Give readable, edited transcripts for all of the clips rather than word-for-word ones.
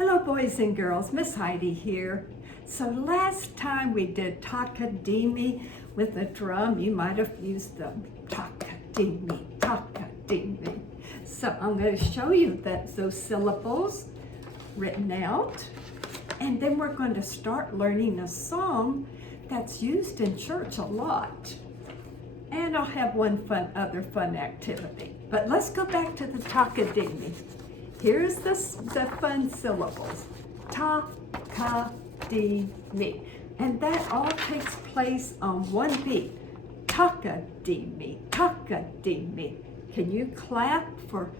Hello boys and girls, Miss Heidi here. So last time we did Takadimi with a drum. You might have used the Takadimi, Takadimi. So I'm going to show you those syllables written out, and then we're going to start learning a song that's used in church a lot. And I'll have one other fun activity. But let's go back to the Takadimi. Here's the fun syllables. Ta-ka-di-mi. And that all takes place on one beat. Taka-di-mi, taka-di-mi. Can you clap for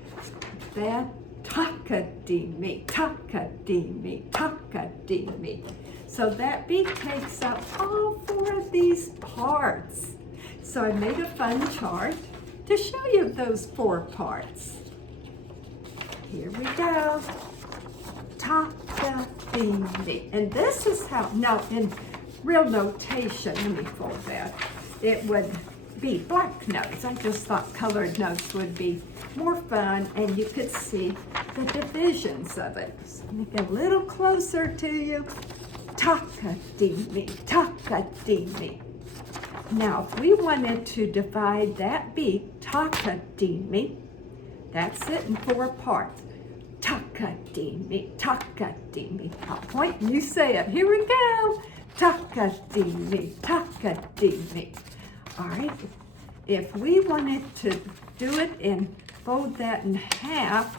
that? Taka-di-mi, taka-di-mi, taka-di-mi. So that beat takes up all four of these parts. So I made a fun chart to show you those four parts. Here we go. Ta-ka-di-mi. And this is how, now in real notation, let me fold that, it would be black notes. I just thought colored notes would be more fun and you could see the divisions of it. So let me get a little closer to you. Ta-ka-di-mi, ta-ka-di-mi. Now, if we wanted to divide that beat, taka-di-mi, that's it in four parts. Taka-di-mi, taka-di-mi. I'll point and you say it. Here we go. Taka-di-mi, taka-di-mi. All right. If we wanted to do it and fold that in half,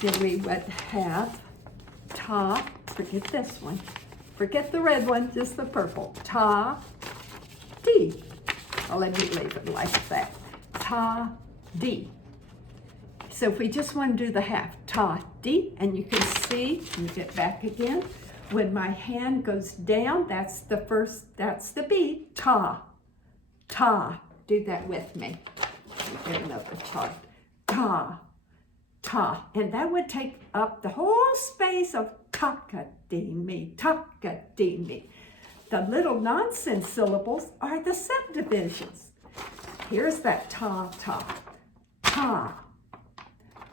then we would have forget this one. Forget the red one, just the purple. Ta-di. Well, let me leave it like that. Ta-di. So if we just want to do the half, ta-di, and you can see, let me get back again, when my hand goes down, that's the beat, ta, ta. Do that with me. Let me get another chart. Ta, ta. And that would take up the whole space of taka-di-mi, taka-di-mi. The little nonsense syllables are the subdivisions. Here's that ta, ta, ta.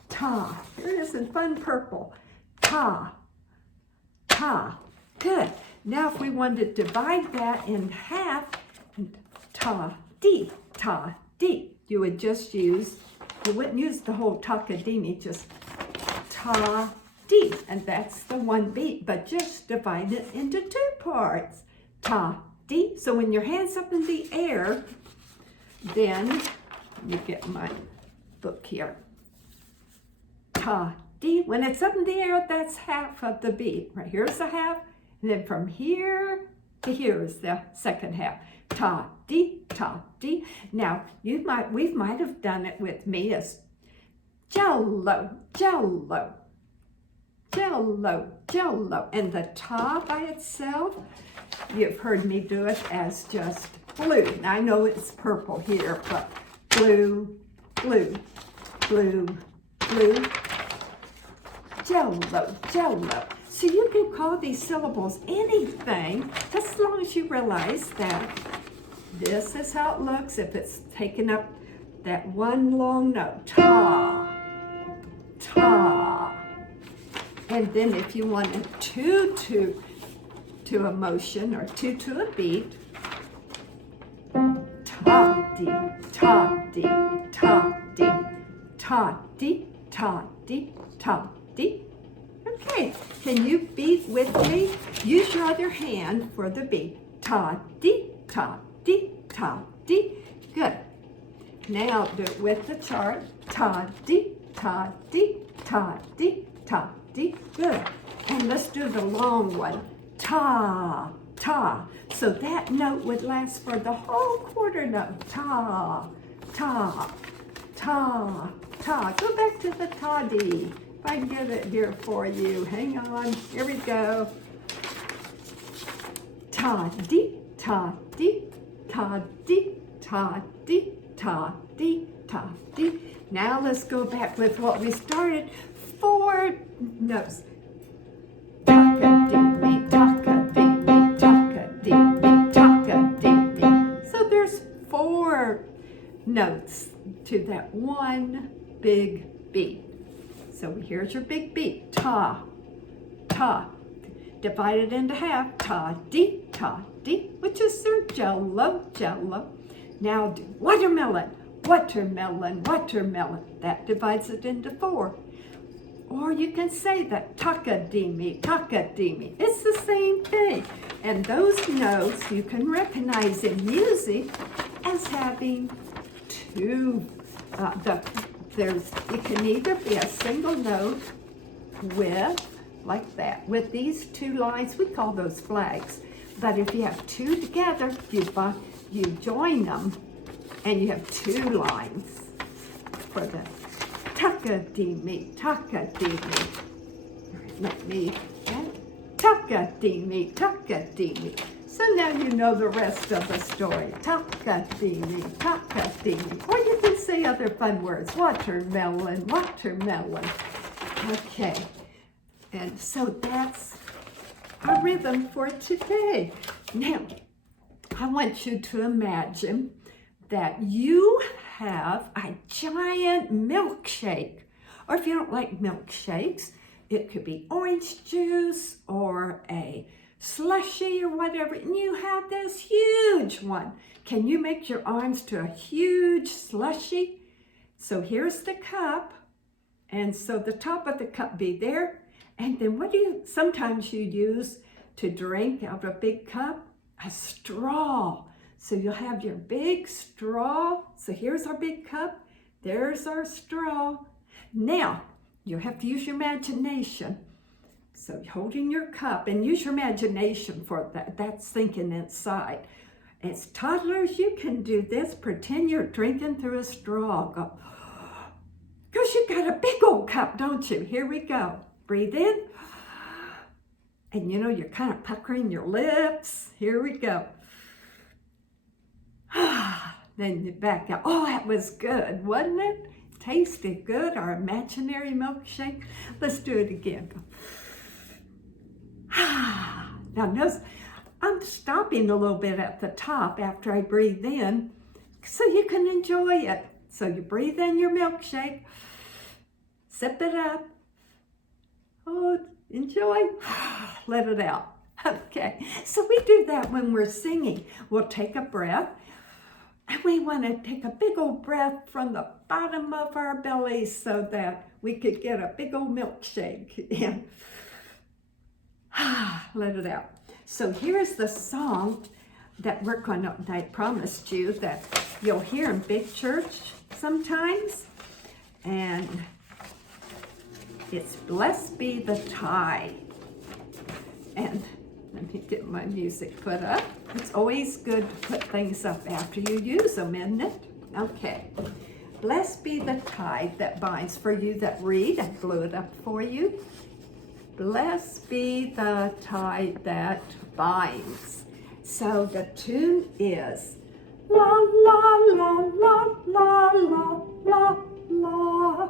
Ta. Here it is in fun purple. Ta. Ta. Good. Now if we wanted to divide that in half, ta-di, ta-di, you would just use, you wouldn't use the whole taka-di-mi, just ta-di, and that's the one beat, but just divide it into two parts. Ta-di. So when your hand's up in the air, then, let me get my book here. Ta-di. When it's up in the air, that's half of the beat. Right here's the half, and then from here to here is the second half. Ta-di, ta-di. Now, we might have done it with me as jello, jello, jello, jello. And the ta by itself, you've heard me do it as just blue. Now, I know it's purple here, but blue, blue, blue, blue. Jello, jello. So you can call these syllables anything, as long as you realize that this is how it looks if it's taking up that one long note. Ta, ta. And then if you want a two to a motion or two to a beat, ta-di, ta-di, ta-di, ta-di, ta-di, ta-di. Okay, can you beat with me? Use your other hand for the beat. Ta-di, ta-di, ta-di. Good. Now do it with the chart. Ta-di, ta-di, ta-di, ta-di. Good. And let's do the long one. Ta, ta. So that note would last for the whole quarter note. Ta, ta, ta, ta. Go back to the ta-di. If I can get it here for you. Hang on. Here we go. Ta-di, ta-di, ta-di, ta-di, ta-di, ta-di. Now let's go back with what we started. Four notes. Taka-di-mi, taka-di-mi, taka-di-mi, taka-di-mi. So there's four notes to that one big beat. So here's your big beat. Ta, ta. Divided into half, ta-dee, which is their jello. Now do watermelon, watermelon. That divides it into 4. Or you can say that takadimi. It's the same thing. And those notes you can recognize in music as having 2. It can either be a single note with, like that, with these 2 lines. We call those flags. But if you have 2 together, you join them, and you have 2 lines for the takadimi. Let me takadimi. So now you know the rest of the story. Takadimi. Or you can say other fun words. Watermelon. Okay. And so that's our rhythm for today. Now, I want you to imagine that you have a giant milkshake. Or if you don't like milkshakes, it could be orange juice or a slushy or whatever, and you have this huge one. Can you make your arms to a huge slushy? So here's the cup, and so the top of the cup be there, and then what do you sometimes you use to drink out of a big cup? A straw. So you'll have your big straw. So here's our big cup, there's our straw. Now you have to use your imagination. So holding your cup, and use your imagination for that. That's thinking inside. As toddlers, you can do this. Pretend you're drinking through a straw. Go, because you got a big old cup, don't you? Here we go. Breathe in. And you know, you're kind of puckering your lips. Here we go. Then you back out. Oh, that was good, wasn't it? Tasted good, our imaginary milkshake. Let's do it again. Go. Now notice I'm stopping a little bit at the top after I breathe in so you can enjoy it. So you breathe in your milkshake, sip it up, oh, enjoy, let it out. Okay, so we do that when we're singing. We'll take a breath, and we want to take a big old breath from the bottom of our belly so that we could get a big old milkshake. And let it out. So here's the song that I promised you that you'll hear in big church sometimes. And it's Blessed Be the Tie. And let me get my music put up. It's always good to put things up after you use them, isn't it? Okay. Blessed be the tie that binds. For you that read, I blew it up for you. Blessed be the tie that binds. So the tune is la la la la la la la la,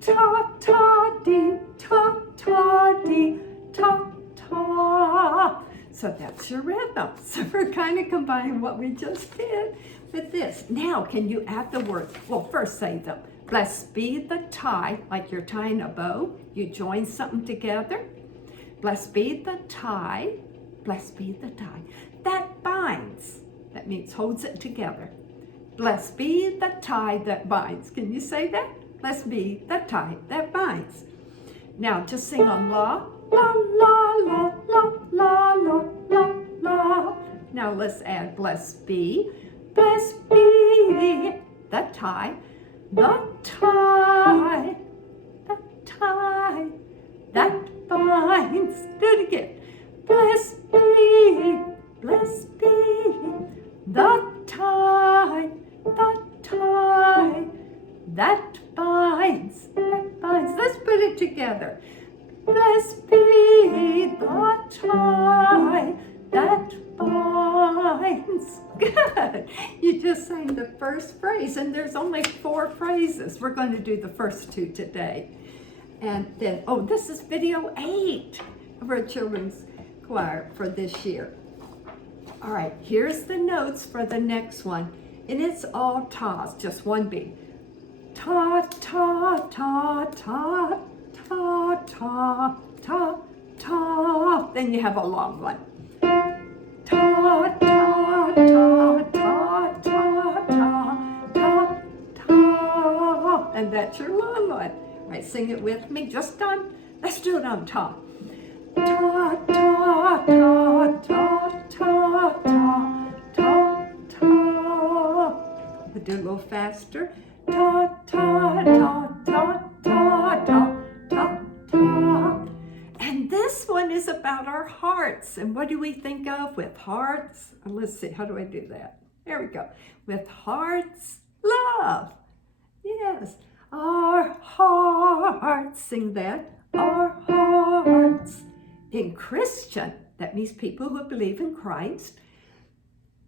ta ta dee ta ta dee ta ta. So that's your rhythm. So we're kind of combining what we just did with this. Now, can you add the word? Well, first say them. Blessed be the tie, like you're tying a bow. You join something together. Blessed be the tie. Blessed be the tie that binds. That means holds it together. Blessed be the tie that binds. Can you say that? Blessed be the tie that binds. Now just sing on la, la, la, la, la, la, la, la, la. Now let's add blessed be the tie, the tie, the tie that binds. Do it again. Blessed be the tie that binds, that binds. Let's put it together. Blessed be the tie that binds. Good. You just sang the first phrase, and there's only 4 phrases. We're going to do the first 2 today. And then, oh, this is video 8 of our children's choir for this year. All right, here's the notes for the next one. And it's all tas, just one beat. Ta, ta, ta, ta, ta, ta, ta, ta. then you have a long one. Ta, ta, ta, ta, ta, ta, ta, ta. And that's your long one. All right, sing it with me, just on, let's do it on ta. Ta, ta, ta, ta, ta, ta, ta, ta. We'll do a little faster. Ta, ta, ta, ta, ta, ta, ta, ta. And this one is about our hearts. And what do we think of with hearts? Let's see, how do I do that? There we go. With hearts, love. Yes, our hearts, sing that. Our hearts. In Christian, that means people who believe in Christ.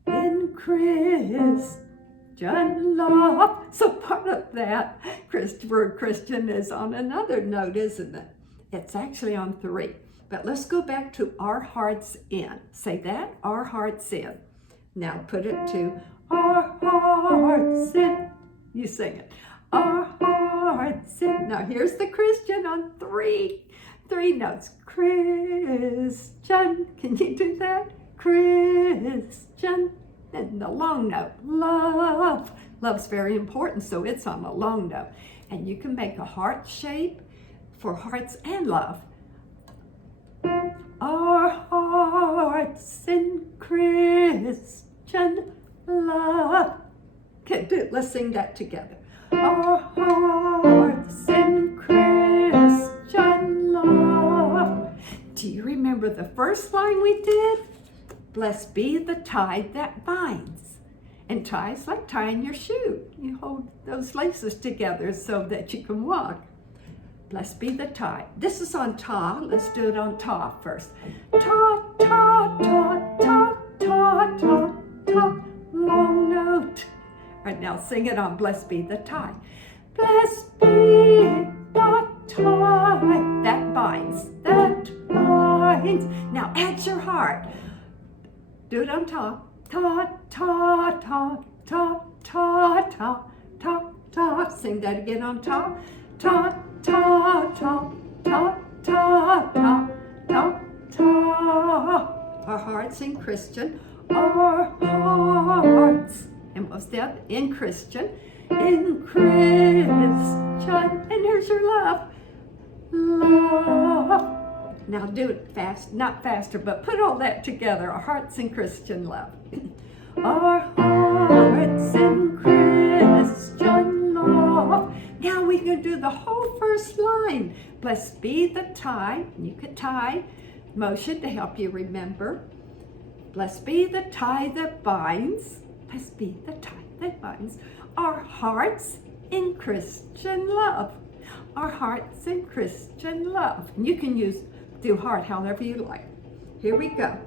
In Christian love. So part of that word Christian is on another note, isn't it? It's actually on 3. But let's go back to our hearts in. Say that, our hearts in. Now put it to our hearts in. You sing it. Our hearts in. Now here's the Christian on 3 notes. Christian. Can you do that? Christian. And the long note, love. Love's very important, so it's on a long note. And you can make a heart shape for hearts and love. Our hearts in Christian love. Okay, let's sing that together. Our hearts in Christian love. Do you remember the first line we did? Blessed be the tie that binds. And ties like tying your shoe. You hold those laces together so that you can walk. Blessed be the tie. This is on ta. Let's do it on ta first. Ta, ta, ta, ta, ta, ta, ta. Long note. All right, now sing it on blessed be the tie. Blessed be the tie that binds, that binds. Now add your heart. Do it on ta. Ta, ta, ta, ta, ta, ta, ta, ta. Sing that again on ta. Ta, ta, ta, ta, ta, ta, ta, ta. Our hearts in Christian. Our hearts. And what's that? In Christian. In Christian. And here's your love. Love. Now do it fast, not faster, but put all that together. Our hearts in Christian love. Our hearts in Christian love. Now we can do the whole first line. Blessed be the tie. You could tie motion to help you remember. Blessed be the tie that binds. Blessed be the tie that binds. Our hearts in Christian love. Our hearts in Christian love. And you can do heart however you like. Here we go.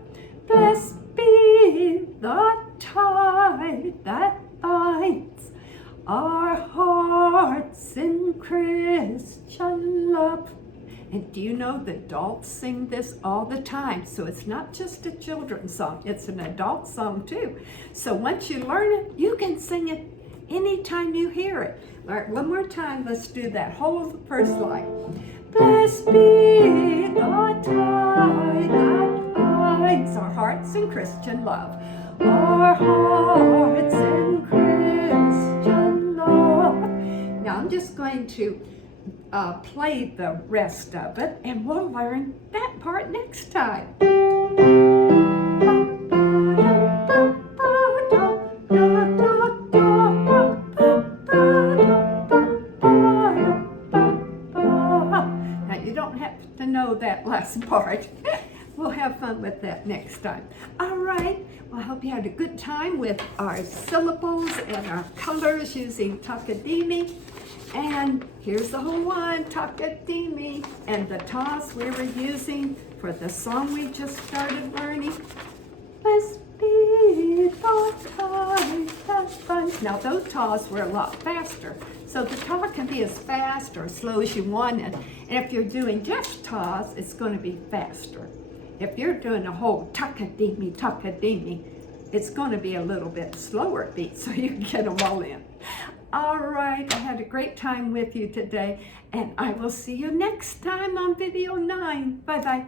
Blessed be the tie that binds our hearts in Christian love. And do you know the adults sing this all the time? So it's not just a children's song, it's an adult song too. So once you learn it, you can sing it anytime you hear it. All right, one more time, let's do that whole first line. Blessed be the tie that binds our hearts in Christian love. Our hearts in Christian love. Now I'm just going to play the rest of it, and we'll learn that part next time. Now you don't have to know that last part. We'll have fun with that next time. All right, well, I hope you had a good time with our syllables and our colors using Takadimi. And here's the whole one, Takadimi. And the tas we were using for the song we just started learning. Blessed be the tie that binds. Now those tas were a lot faster. So the ta can be as fast or as slow as you want it. And if you're doing just tas, it's going to be faster. If you're doing a whole Takadimi, Takadimi, it's going to be a little bit slower beat so you can get them all in. All right, I had a great time with you today, and I will see you next time on video 9. Bye-bye.